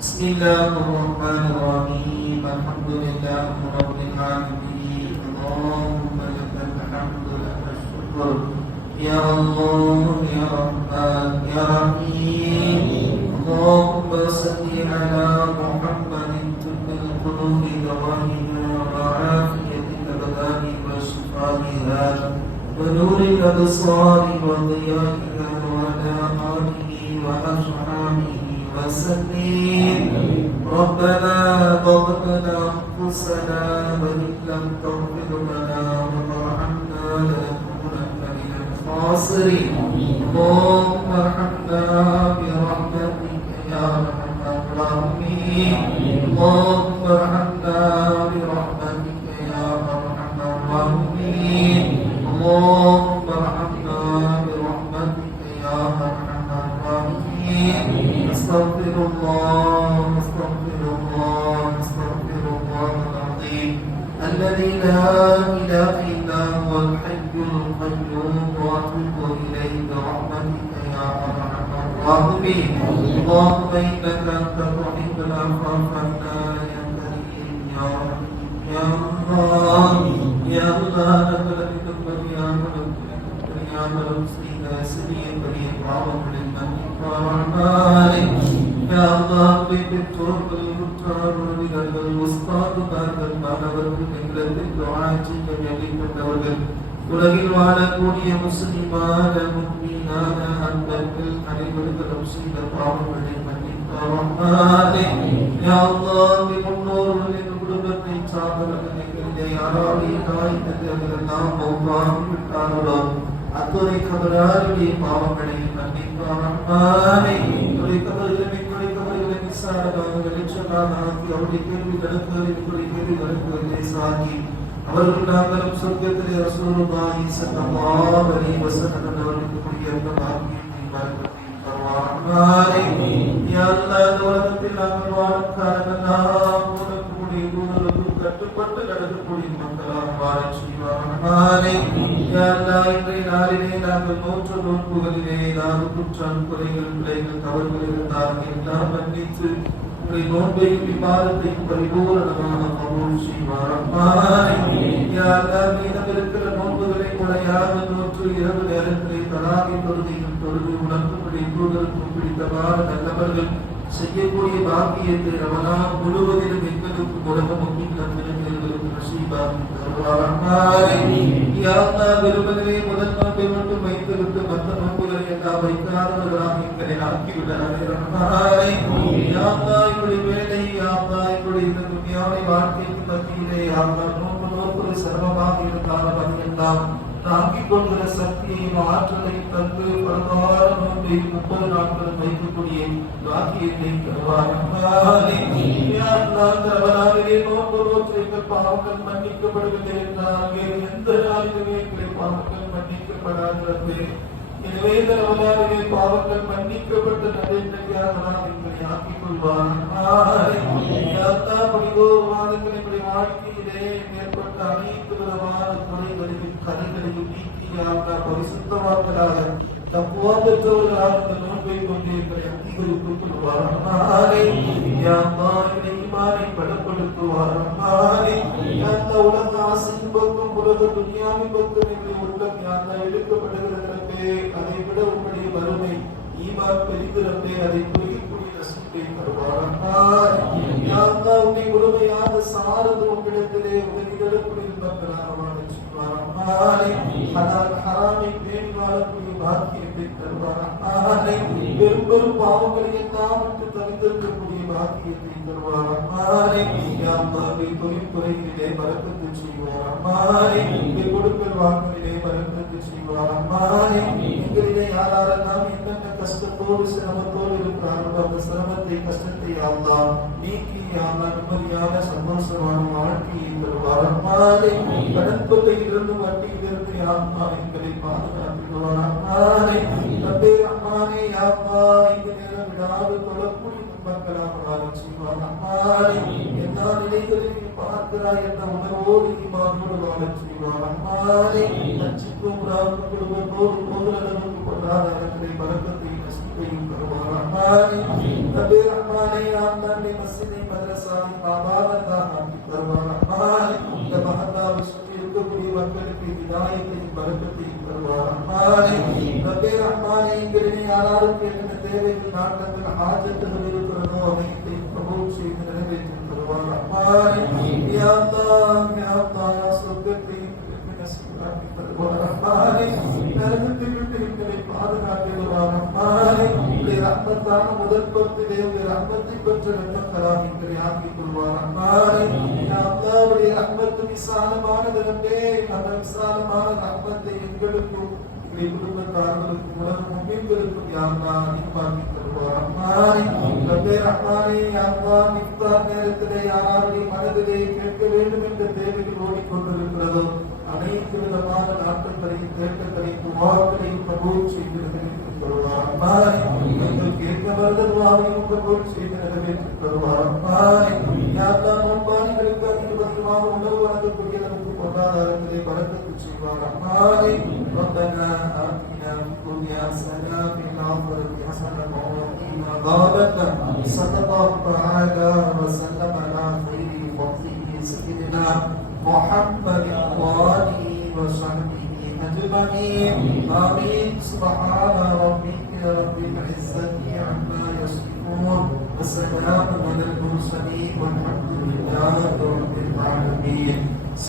بسم الله الرحمن الرحيم الحمد لله رب العالمين اللهم لك الحمد لك الشكر يا الله يا رحمن يا رحيم اللهم صل على محمد طب القلوب دوائها وعافية الأبدان وشفائها ونور الأبصار وضيائها وعلى آله وأصحابه وسلم ربنا ظلمنا أنفسنا وإن لم تغفر لنا وترحمنا لنكونن من الخاسرين اللهم ارحمنا برحمتك يا أرحم الراحمين اللهم ارحمنا برحمتك يا أرحم الراحمين اللهم ارحمنا برحمتك يا أرحم الراحمين استغفر الله العظيم الذي لا إله إلا هو الحي القيوم وأتوب إليه برحمتك يا أرحم الراحمين اللهم إنك أنت تحب العفو فاعف يا كريم يا رحيم يا الله يا الله لك الحمد يا رب يا رب سيدنا سبيل بريء وعظم للملك والرحمن يا الله بالتوب والمختار والرجال والوسطى بعد المعنى எங்களது துஆச்சி கையளிப்பவர்கள் உலகில் வாழக்கூடிய முஸ்லிமான முஃமினான அன்பர்கள் அனைவருக்கும் செய்த பாவங்களை மன்னிப்பாய் ரஹ்மானே யா அல்லாஹ் முன்னோர்களின் குடும்பத்தை சார்ந்தவர்களை யாராவது தாய்த்தவர்கள் மௌத்தாகி விட்டார்களோ அத்துணை கபராருடைய பாவங்களை மன்னிப்பாய் ரஹ்மானே கபர்களை அவர்கள் நாங்களும் சொர்க்கத்திலே ரசூலுல்லாஹி ஸல்லல்லாஹு அலைஹி வஸல்லம் அவர்களுக்கு கூடிய பாக்கியத்தை பரக்கத்தை தருவாய் யா அல்லாஹ் உலகத்தில் நாங்கள் வாழும் காலமெல்லாம் உனக்கு உனக்கு கட்டுப்பட்டு நடக்கக்கூடிய மக்களாக வாழச் செய்வாய் யா அல்லாஹ் இன்றைய நாளிலே நாங்கள் நோற்ற நோன்புகளிலே ஏதாவது குற்றம் குறைகள் பிழைகள் தவறுகள் இருந்தால் எல்லாம் மன்னித்து நோன்பையும் விவாதத்தையும் பரிபூரணமான கபூல் செய்வாய் யா அல்லாஹ் மீதம் இருக்கிற நோன்புகளை முறையாக நோற்று இரவு நேரத்திலே தராவி தொழுகையும் தொழுது உணர்வுகளை தூதருக்கும் பிடித்தமான நல்லவர்கள் செய்யக்கூடிய பாக்கியத்தை ரமலான் முழுவதிலும் எங்களுக்கு உலகமும் நம்பினர்களுக்கு நசீபாக்கி தருவாய் யா அல்லாஹ் விரும்புகிறே முதல் நோன்பை மட்டும் வைத்துவிட்டு மற்ற நோன்புகளை எல்லாம் வைக்காதவர்களாக எங்களை ஆக்கிவிடாதே ரஹ்மானே யா அல்லாஹ் எங்களுடைய வேலை யா அல்லாஹ் எங்களுடைய இந்த துன்யாவை வாழ்க்கைக்கு மத்தியிலே யா அல்லாஹ் நோன்பு சிரமமாக இருந்தாலும் அதையெல்லாம் தாங்கிக் கொள்கிற சக்தியையும் ஆற்றலையும் தந்து பரவார நோன்பை 30 நாட்கள் வைக்கக்கூடிய பாக்கியத்தை தருவாய் யா அல்லாஹ் தரவராகவே நோன்பு நோற்று பாவங்கள் மன்னிக்கப்படுவதில்லை என்றால் வேறு எந்த நாளிலுமே எங்கள் பாவங்கள் மன்னிக்கப்படாதே எனவே தரவராகவே பாவங்கள் மன்னிக்கப்பட்ட நடைமுறையாக எங்களை ஆக்கிக் கொள்வார் யா அல்லாஹ் புனிதோர் வாதங்கள் எங்களுடைய வாழ்க்கையிலே ஏற்பட்ட அனைத்து விதமான குறைகளையும் கரைகளையும் நீக்கி யா அல்லாஹ் பரிசுத்தவான்களாக தக்வா பெற்றவர்களாக இந்த நோன்பை கொண்டு எங்களை அங்கீகரித்துக் கொள்வார் யா அல்லாஹ் எங்களை ஈமானை பலப்படுத்துவார் யா அல்லாஹ் உலக ஆசையின் பக்கம் உலக துன்யாவின் பக்கம் எங்களுடைய உள்ளம் யா அல்லாஹ் இழுக்கப்படுகிறதே அதை விட உங்களுடைய வறுமை ஈமான் பெரிகிறதே அதை புரியக்கூடிய ரசத்தை தருவார் யா அல்லாஹ் உன்னை முழுமையாக சார்ந்து உங்களிடத்திலே உதவிகளுக்குரிய மக்களாக வாழச் செய்வார் ஹலால் ஹராமை பேணி வாழக்கூடிய பாக்கியத்தை தருவார் பெரும் பெரும் பாவங்களை எல்லாம் விட்டு தவிர்த்திருக்கக்கூடிய பாக்கியத்தை தருவார் யா அல்லாஹ் தொழில்துறையிலே பரக்கத்து செய்வார் கொடுக்கல் வாங்கலிலே பரக்கத்து செய்வார் எங்களிலே யாரெல்லாம் என்னென்ன கஷ்டத்தோடு சிரமத்தோடு இருக்கிறார்களோ அந்த சிரமத்தை கஷ்டத்தை அல்லாஹ் நீக்கி அல்லாஹ் நிம்மதியான சந்தோஷமான வாழ்க்கையை தருவார் கடன் தொல்லையிலிருந்து வட்டியிலிருந்து அல்லாஹ் எங்களை பாதுகாத்துள்ளார் ரப்பே ரஹ்மானே யா அல்லாஹ் இந்த நேரம் விடாது தொழக்கூடிய மக்களாக வாழச் செய்வார் எல்லா நிலைகளிலும் பார்க்கிறாய் என்ற உணர்வோடு ஈமானோடு வாழச் செய்வார் நச்சிக்கும் குடும்பத்தோடு பொருளளவுக்கு பொருளாதாரங்களை பலக்கத்தையும் நசிப்பையும் தருவார் ரப்பே ரஹ்மானே रहमाने या अल्लाह ने मस्जिद मदरसा आबाद हम करवा रहमाने या महल्ला मस्जिद को पूरी वक्त की हिदायत की बरकत करवा रहमाने रब्बे रहमाने गिरने आलार के तेरे नाटक हाजत हमें करनो हमें कबूल से रहने करवा रहमाने या अल्लाह सुबह Rahmani, Narathi Vitti Padhakati Rahmani, Rahmatana Mudapurti Devi Rahmati Purchana Karami Kriyaki Rahmani, Nabla Rahmatu Misalamana Dante, Namasalamana Rahmati Inguluku, Guru Karlu, Mubingulu Yana, Nipati Rahmani, Rabbi Rahmani, Yama, Nipa, Nerethe, Yari, Madade, Kekalin, the Devi Lodi Kodu. அனைத்து விதமான நாட்களையும் கேட்களையும் துவாக்களையும் கபூல் செய்து நிறைவேற்றிக் நீங்கள் கேட்க வருதல்வாவையும் கபூல் செய்து நிறைவேற்றிக் கொள்வார் நோன்பாளிகளுக்கு அதிகபட்சமாக உணவு வழங்கக்கூடிய நமக்கு பொருளாதாரத்திலே பறக்கத்து செய்வார் அம்மாவை ربنا آتنا في الدنيا حسنة وفي الآخرة حسنة وقنا عذاب النار صلى الله تعالى وسلم على خير خلقه سيدنا محمد وآله وصحبه أجمعين آمين سبحان ربك رب العزة عما يصفون وسلام على المرسلين والحمد لله رب العالمين